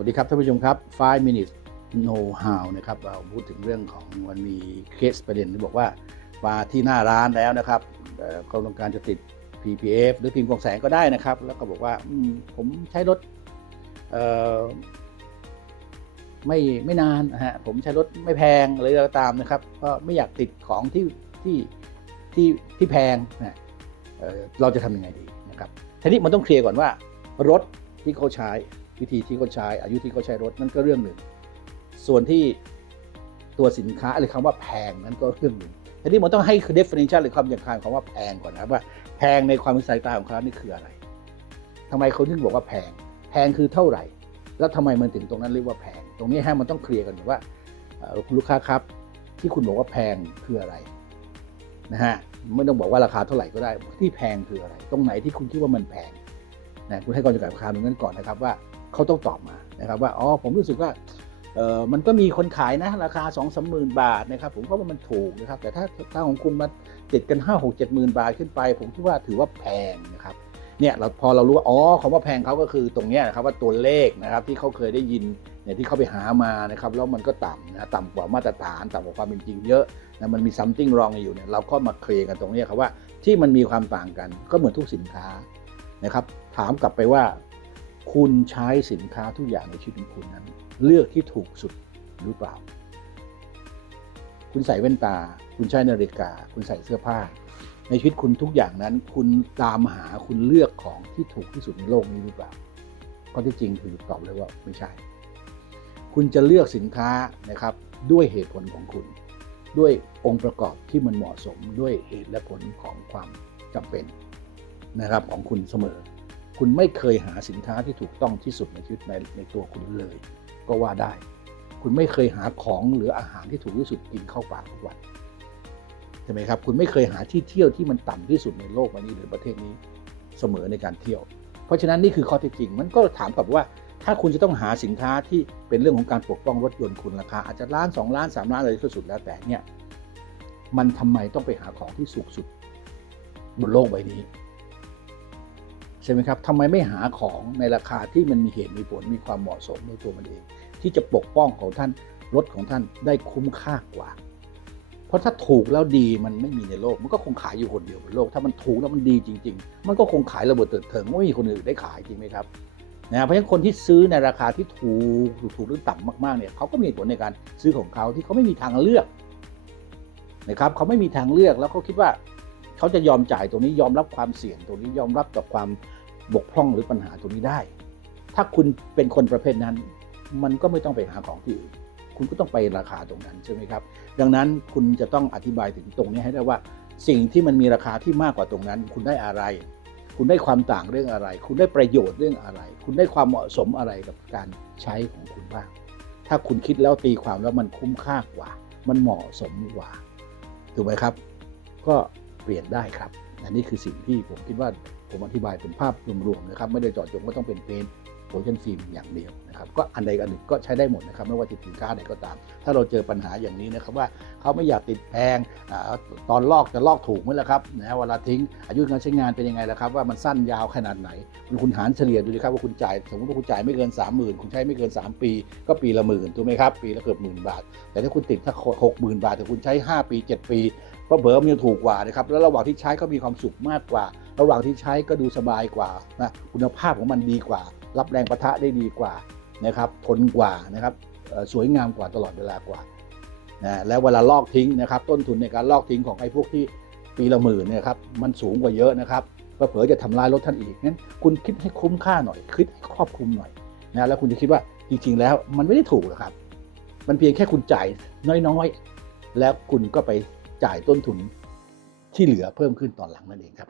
วัสดีครับท่านผู้ชมครับ 5 minutes know how นะครับเราพูดถึงเรื่องของมันมีเคสประเด็นที่บอกว่ามาที่หน้าร้านแล้วนะครับเขาต้องการจะติด PPF หรือพิมพ์กองแสงก็ได้นะครับ แล้วก็บอกว่าผมใช้รถไม่ไม่นานนะฮะผมใช้รถไม่แพงอะไรก็ตามนะครับก็ไม่อยากติดของที่ที่ที่ที่แพงนะเเราจะทำยังไงดีนะครับทีนี้มันต้องเคลียร์ก่อนว่ารถที่เขาใช้ วิธีที่เขาใช้อายุที่เขาใช้รถนั่นก็เรื่องหนึ่ง ส่วนที่ตัวสินค้าหรือคำว่าแพงนั่นก็เรื่องหนึ่งทีนี้มันต้องให้ definition หรือความอย่างคายของว่าแพงก่อนนะว่าแพงในความสายตาของเขานี่คืออะไรทำไมเขาถึงบอกว่าแพง แพงคือเท่าไหร่ แล้วทำไมมันถึงตรงนั้นเรียกว่าแพง ตรงนี้ให้มันต้องเคลียร์กันว่าคุณลูกค้าครับ ที่คุณบอกว่าแพงคืออะไรนะฮะไม่ต้องบอกว่าราคาเท่าไหร่ก็ได้ที่แพงคืออะไร ตรงไหนที่คุณคิดว่ามันแพงนะคุณให้ความจำกัดราคาตรงนั้นก่อนนะครับว่า เขาต้องตอบมานะครับว่าอ๋อผมรู้สึกว่าเออมันก็มีคนขายนะราคา2องสามหมื่นบาทนะครับผมก็ว่ามันถูกนะครับ แต่ถ้าถ้าของคุณมาติดกัน 5 6 7หมื่นบาทขึ้นไป ผมคิดว่าถือว่าแพงนะครับเนี่ยเราพอเรารู้ว่าอ๋อคำว่าแพงเขาก็คือตรงเนี้ยนะครับว่าตัวเลขนะครับที่เขาเคยได้ยินเนี่ยที่เขาไปหามานะครับแล้วมันก็ต่ำนะต่ำกว่ามาตรฐานต่ำกว่าความเป็นจริงเยอะนะมันมี something wrong อยู่เนี่ยเราก็มาเคลียร์กันตรงนี้ครับว่าที่มันมีความต่างกันก็เหมือนทุกสินค้านะครับถามกลับไปว่า คุณใช้สินค้าทุกอย่างในชีวิตของคุณนั้น เลือกที่ถูกสุดหรือเปล่า คุณใส่แว่นตา คุณใช้นาฬิกา คุณใส่เสื้อผ้า ในชีวิตคุณทุกอย่างนั้น คุณตามหาคุณเลือกของที่ถูกที่สุดในโลกนี้หรือเปล่าข้อที่จริงคือตอบเลยว่าไม่ใช่ คุณจะเลือกสินค้านะครับด้วยเหตุผลของคุณ ด้วยองค์ประกอบที่มันเหมาะสมด้วยเหตุและผลของความจำเป็นนะครับของคุณเสมอ คุณไม่เคยหาสินค้าที่ถูกต้องที่สุดในชีวิตในในตัวคุณเลย ก็ว่าได้ คุณไม่เคยหาของหรืออาหารที่ถูกที่สุดกินเข้าปากทุกวันใช่ไหมครับ คุณไม่เคยหาที่เที่ยวที่มันต่ำที่สุดในโลกใบนี้หรือประเทศนี้เสมอในการเที่ยว เพราะฉะนั้นนี่คือข้อเท็จจริง มันก็ถามกลับว่า ถ้าคุณจะต้องหาสินค้าที่เป็นเรื่องของการปกป้องรถยนต์คุณราคาอาจจะล้าน2ล้าน3ล้านอะไรก็สุดแล้วแต่เนี่ย มันทำไมต้องไปหาของที่สูงสุดบนโลกใบนี้ ช่ไหมครับทำไมไม่หาของในราคาที่มันมีเหตุมีผลมีความเหมาะสมในตัวมันเอง ที่จะปกป้องของท่านรถของท่านได้คุ้มค่ากว่า เพราะถ้าถูกแล้วดีมันไม่มีในโลก มันก็คงขายอยู่คนเดียวบนโลก ถ้ามันถูกแล้วมันดีจริง ๆ มันก็คงขายระเบิดเถิดเถิงไม่มีคนอื่นได้ขายจริงไหมครับนะเพราะฉะนั้นคนที่ซื้อในราคาที่ถูกถูกหรือต่ำมากๆเนี่ยเขาก็มีผลในการซื้อของเขาที่เขาไม่มีทางเลือกนะครับเขาไม่มีทางเลือกแล้วเขาคิดว่า เขาจะยอมจ่ายตรงนี้ยอมรับความเสี่ยงตรงนี้ยอมรับกับความ บกพร่องหรือปัญหาตรงนี้ได้ ถ้าคุณเป็นคนประเภทนั้น มันก็ไม่ต้องไปหาของที่อื่นคุณก็ต้องไปราคาตรงนั้นใช่ไหมครับ ดังนั้นคุณจะต้องอธิบายถึงตรงนี้ให้ได้ว่า สิ่งที่มันมีราคาที่มากกว่าตรงนั้น คุณได้อะไร คุณได้ความต่างเรื่องอะไร คุณได้ประโยชน์เรื่องอะไร คุณได้ความเหมาะสมอะไรกับการใช้ของคุณบ้าง ถ้าคุณคิดแล้วตีความแล้วมันคุ้มค่ากว่า มันเหมาะสมกว่าถูกไหมครับ ก็เปลี่ยนได้ครับอันนี้คือสิ่งที่ผมคิดว่า ผมอธิบายเป็นภาพรวมๆนะครับไม่ได้เจาะจงว่าต้องเป็นเพนโปรเจนฟิล์มอย่างเดียวนะครับก็อันใดอันหนึ่งก็ใช้ได้หมดนะครับไม่ว่าจะสินค้าใดก็ตาม ถ้าเราเจอปัญหาอย่างนี้นะครับว่าเขาไม่อยากติดแพงอตอนลอกจะลอกถูกไหมล่ะครับนะเวลาทิ้งอายุการใช้งานเป็นยังไงล่ะครับว่ามันสั้นยาวขนาดไหนคุณหารเฉลี่ยดูดิครับว่าคุณจ่ายสมมติว่าคุณจ่ายไม่เกิน 3 0,000 คุณใช้ไม่เกิน 3 ปี ก็ปีละหมื่นถูกไหมครับปีละเกือบหมื่นบาท แต่ถ้าคุณติดถ้าหกหมื่นบาทแต่คุณใช้ 5 ปี 7 ปี ก็เบอร์มันยังถูกกว่านะครับแล้วระหว่างที่ใช้ก็มีความสุขมากกว่าระหว่างที่ใช้ก็ดูสบายกว่านะคุณภาพของมันดีกว่า รับแรงประทะได้ดีกว่านะครับทนกว่านะครับสวยงามกว่าตลอดเวลากว่านะแล้วเวลาลอกทิ้งนะครับ ต้นทุนในการลอกทิ้งของไอ้พวกที่ปีละหมื่นเนี่ยครับมันสูงกว่าเยอะนะครับก็เผลอจะทำลายรถท่านอีกงั้นคุณคิดให้คุ้มค่าหน่อย คิดให้ครอบคลุมหน่อยนะแล้วคุณจะคิดว่าจริงๆแล้วมันไม่ได้ถูกหรอกครับ มันเพียงแค่คุณจ่ายน้อยๆ แล้วคุณก็ไปจ่ายต้นทุนที่เหลือเพิ่มขึ้นตอนหลังนั่นเองครับ